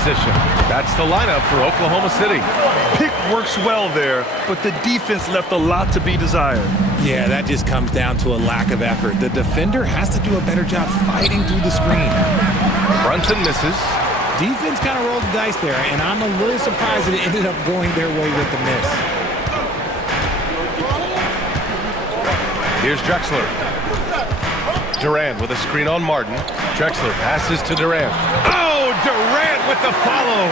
position. That's the lineup for Oklahoma City. Pick works well there, but the defense left a lot to be desired. Yeah, that just comes down to a lack of effort. The defender has to do a better job fighting through the screen. Brunson misses. Defense kind of rolled the dice there, and I'm a little surprised that it ended up going their way with the miss. Here's Drexler. Durant with a screen on Martin. Drexler passes to Durant. Oh, Durant with the follow!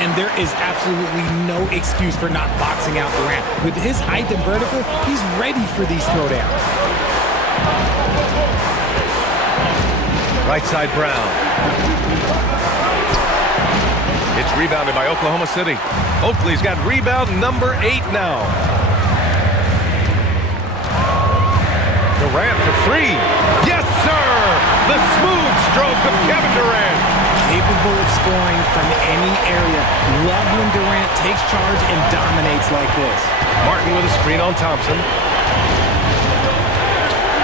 And there is absolutely no excuse for not boxing out Durant. With his height and vertical, he's ready for these throwdowns. Right side Brown. It's rebounded by Oklahoma City. Oakley's got rebound number 8 now. Durant for 3. Yes, sir! The smooth stroke of Kevin Durant. Capable of scoring from any area. Love when Durant takes charge and dominates like this. Martin with a screen on Thompson.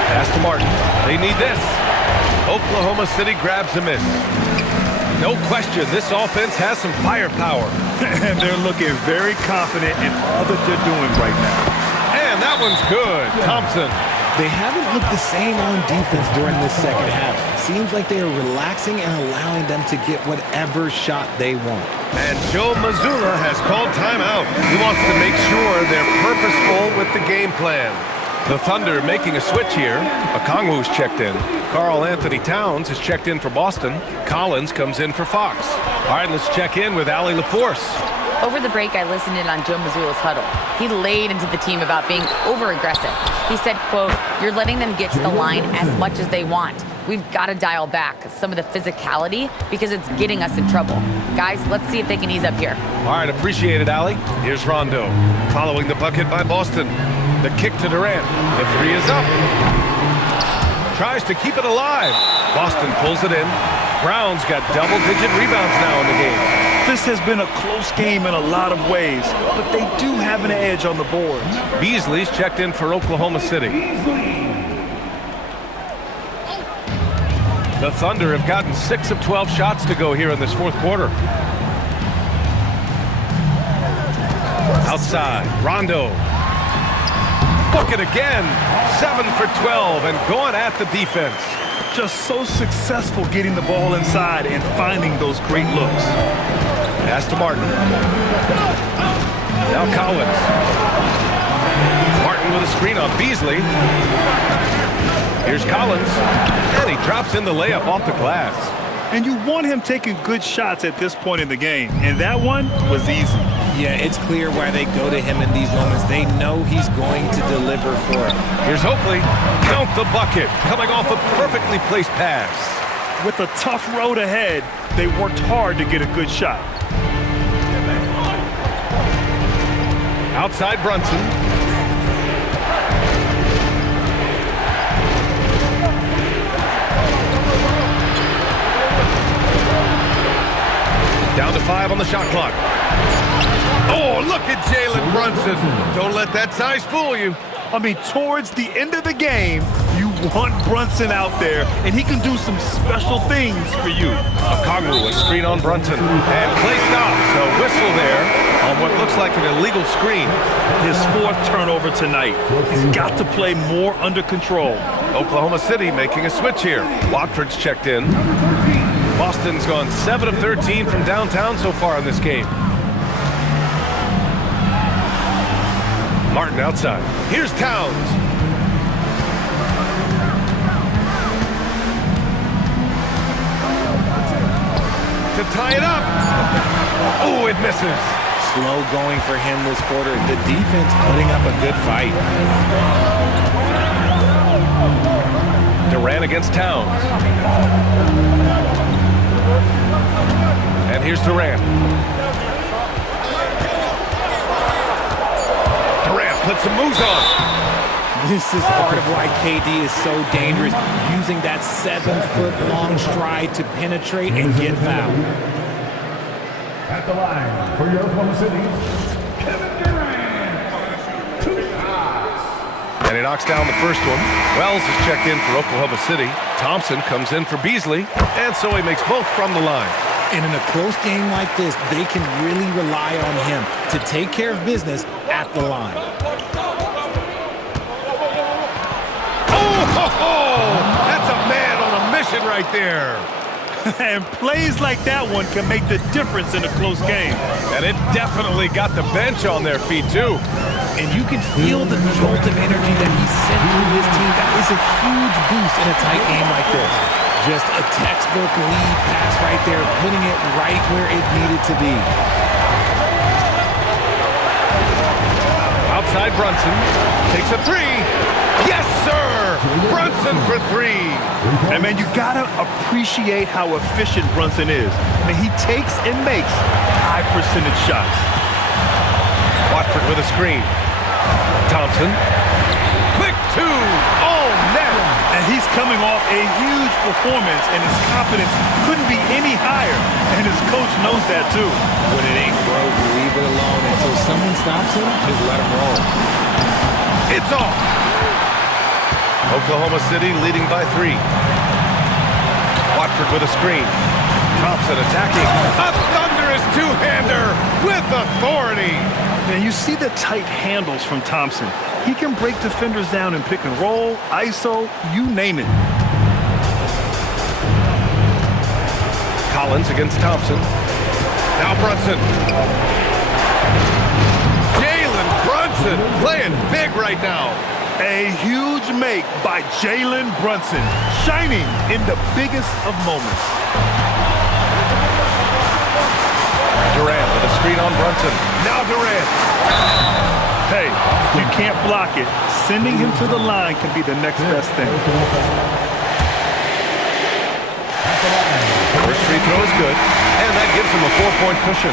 Pass to Martin. They need this. Oklahoma City grabs a miss. No question, this offense has some firepower. And they're looking very confident in all that they're doing right now. And that one's good. Thompson. They haven't looked the same on defense during this second half. Seems like they are relaxing and allowing them to get whatever shot they want. And Joe Mazzulla has called timeout. He wants to make sure they're purposeful with the game plan. The Thunder making a switch here. Okongwu's checked in. Karl Anthony Towns is checked in for Boston. Collins comes in for Fox. All right, let's check in with Allie LaForce. Over the break, I listened in on Joe Mazzulla's huddle. He laid into the team about being over-aggressive. He said, quote, "You're letting them get to the line as much as they want. We've got to dial back some of the physicality because it's getting us in trouble. Guys, let's see if they can ease up here." All right, appreciate it, Allie. Here's Rondo. Following the bucket by Boston. The kick to Durant. The 3 is up. Tries to keep it alive. Boston pulls it in. Brown's got double-digit rebounds now in the game. This has been a close game in a lot of ways, but they do have an edge on the boards. Beasley's checked in for Oklahoma City. The Thunder have gotten 6 of 12 shots to go here in this fourth quarter. Outside, Rondo. Bucket again. 7 for 12 and going at the defense. Just so successful getting the ball inside and finding those great looks. Pass to Martin. Now Collins. Martin with a screen on Beasley. Here's Collins. And he drops in the layup off the glass. And you want him taking good shots at this point in the game. And that one was easy. Yeah, it's clear why they go to him in these moments. They know he's going to deliver for it. Here's Oakley. Count the bucket. Coming off a perfectly placed pass. With a tough road ahead, they worked hard to get a good shot. Outside Brunson. Down to 5 on the shot clock. Oh, look at Jalen Brunson. Don't let that size fool you. I mean, towards the end of the game, you want Brunson out there, and he can do some special things for you. Okongwu, a screen on Brunson. And play stops. A whistle there on what looks like an illegal screen. His 4th turnover tonight. He's got to play more under control. Oklahoma City making a switch here. Watford's checked in. Boston's gone 7 of 13 from downtown so far in this game. Martin outside. Here's Towns. To tie it up. Oh, it misses. Slow going for him this quarter. The defense putting up a good fight. Durant against Towns. And here's Durant. Durant puts some moves on. This is part of why KD is so dangerous, using that 7-foot-long stride to penetrate and get fouled. At the line for your Oklahoma City, Kevin Durant. 2 shots. And he knocks down the first one. Wells is checked in for Oklahoma City. Thompson comes in for Beasley, and so he makes both from the line. And in a close game like this, they can really rely on him to take care of business at the line. That's a man on a mission right there. And plays like that one can make the difference in a close game. And it definitely got the bench on their feet, too. And you can feel the jolt of energy that he sent through his team. That is a huge boost in a tight game like this. Just a textbook lead pass right there, putting it right where it needed to be. Outside Brunson takes a three. Yes, sir! Brunson for three. And, man, you got to appreciate how efficient Brunson is. I mean, he takes and makes high-percentage shots. Watford with a screen. Thompson. Quick two. Oh, net. And he's coming off a huge performance, and his confidence couldn't be any higher. And his coach knows that, too. When it ain't broke, leave it alone. Until someone stops him, just let him roll. It's off. Oklahoma City leading by 3. Watford with a screen. Thompson attacking. A thunderous two-hander with authority. And you see the tight handles from Thompson. He can break defenders down in pick and roll, ISO, you name it. Collins against Thompson. Now Brunson. Jalen Brunson playing big right now. A huge make by Jalen Brunson, shining in the biggest of moments. Durant with a screen on Brunson. Now Durant. Hey, you can't block it. Sending him to the line can be the next best thing. First free throw is good, and that gives him a 4-point cushion.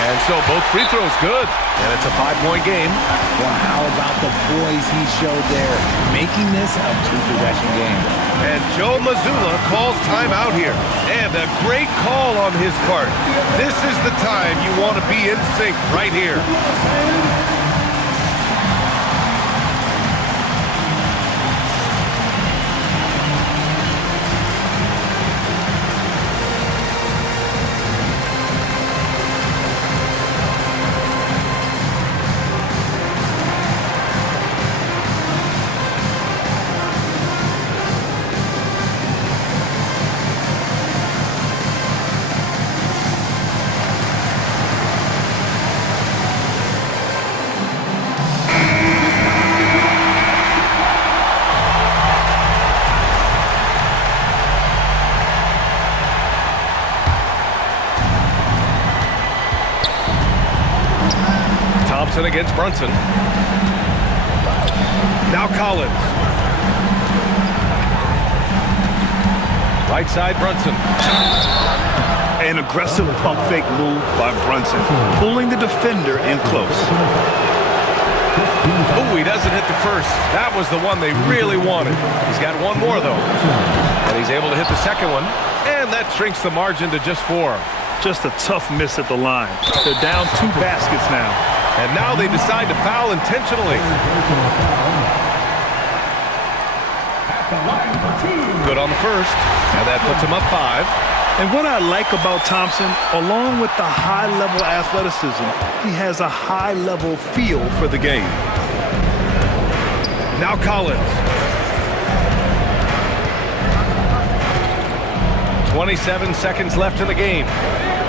And so both free throws good, and it's a 5-point game. Well, how about the poise he showed there, making this a 2-possession game. And Joe Mazzulla calls timeout here, and a great call on his part. This is the time you want to be in sync right here. Thompson against Brunson. Now Collins. Right side Brunson. An aggressive pump fake move by Brunson, pulling the defender in close. Oh, he doesn't hit the first. That was the one they really wanted. He's got one more, though. And he's able to hit the second one. And that shrinks the margin to just 4. Just a tough miss at the line. They're down 2 baskets now. And now they decide to foul intentionally. Good on the first. And that puts him up 5. And what I like about Thompson, along with the high-level athleticism, he has a high-level feel for the game. Now Collins. 27 seconds left in the game.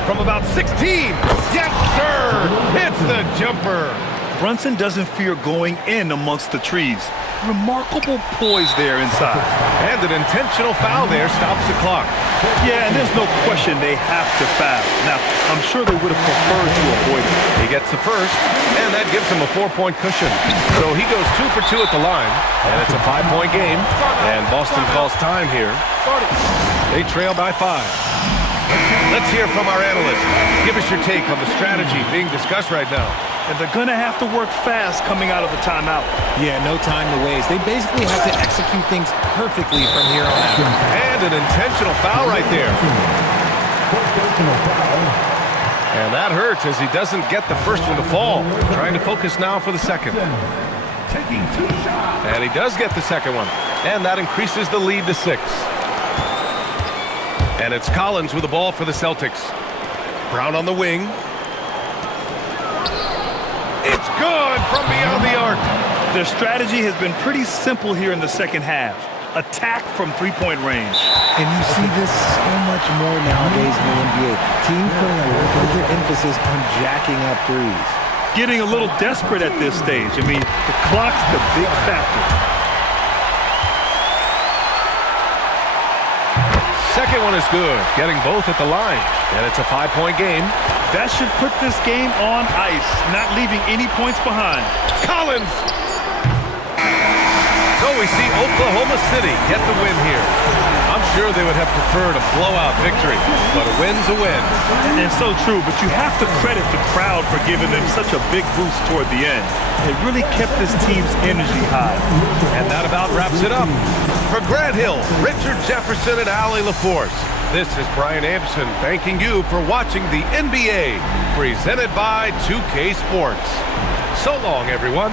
From about 16. Yes, sir! Hits the jumper. Brunson doesn't fear going in amongst the trees. Remarkable poise there inside. And an intentional foul there stops the clock. Yeah, and there's no question they have to foul. Now, I'm sure they would have preferred to avoid it. He gets the first, and that gives him a 4-point cushion. So he goes 2 for 2 at the line, and it's a 5-point game. And Boston calls time here. They trail by 5. Let's hear from our analyst. Give us your take on the strategy being discussed right now. And they're going to have to work fast coming out of the timeout. Yeah, no time to waste. They basically have to execute things perfectly from here on out. And an intentional foul right there. And that hurts as he doesn't get the first one to fall. Trying to focus now for the second. And he does get the second one. And that increases the lead to 6. And it's Collins with the ball for the Celtics. Brown on the wing. It's good from beyond the arc. Their strategy has been pretty simple here in the second half. Attack from three-point range. And you see this so much more nowadays in the NBA. Teams putting a larger emphasis on jacking up threes. Getting a little desperate at this stage. I mean, the clock's the big factor. Second one is good, getting both at the line. And it's a 5-point game. That should put this game on ice, not leaving any points behind. Collins! So we see Oklahoma City get the win here. I'm sure they would have preferred a blowout victory, but a win's a win. And so true, but you have to credit the crowd for giving them such a big boost toward the end. It really kept this team's energy high. And that about wraps it up. For Grant Hill, Richard Jefferson, and Allie LaForce, this is Brian Anderson thanking you for watching the NBA, presented by 2K Sports. So long, everyone.